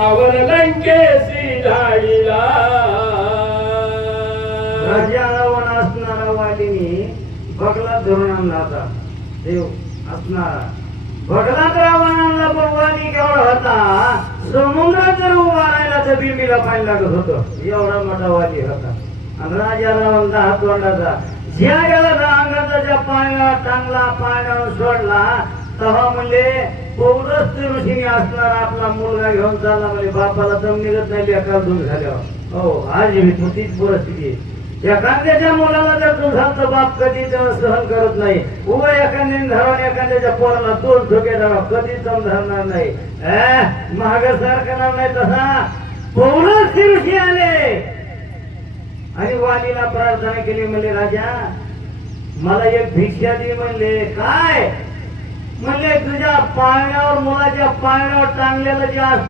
रावण लंकेसी धाडिला राजा रावण असणारा वालीनी बगला धरून आणला होता देव असणारा बगलात रावणाला भगवानी केवढा होता समुद्रात जर उभा राहिला तर बिंबीला पाणी लागत होतं एवढा मोठा वाली होता आणि राजा रावण हात तोंडाचा ज्या गेला त्या अंगाचा पाण्यावर टांगला पाण्यावर सोडला तेव्हा म्हणजे पौरस्थ ऋषीने असणारा आपला मुलगा घेऊन चालला म्हणजे बापाला दम निघत नाही एका दूर झाल्यावर हो आज ही तीच परिस्थिती आहे एखाद्याच्या मुलाला जर दुधाचा बाप कधी सहन करत नाही उभं एखाद्याने धरून एखाद्याच्या पोराला दोन ठोके धरा कधी दम धरणार नाही माग सरकणार नाही तसा पौरस्थ ऋषी आले आणि वालीला प्रार्थना केली म्हणले राजा मला एक भिक्षा दे म्हणले काय म्हणले तुझ्या पाळण्यावर मुलाच्या पाळण्यावर टांगलेलं जे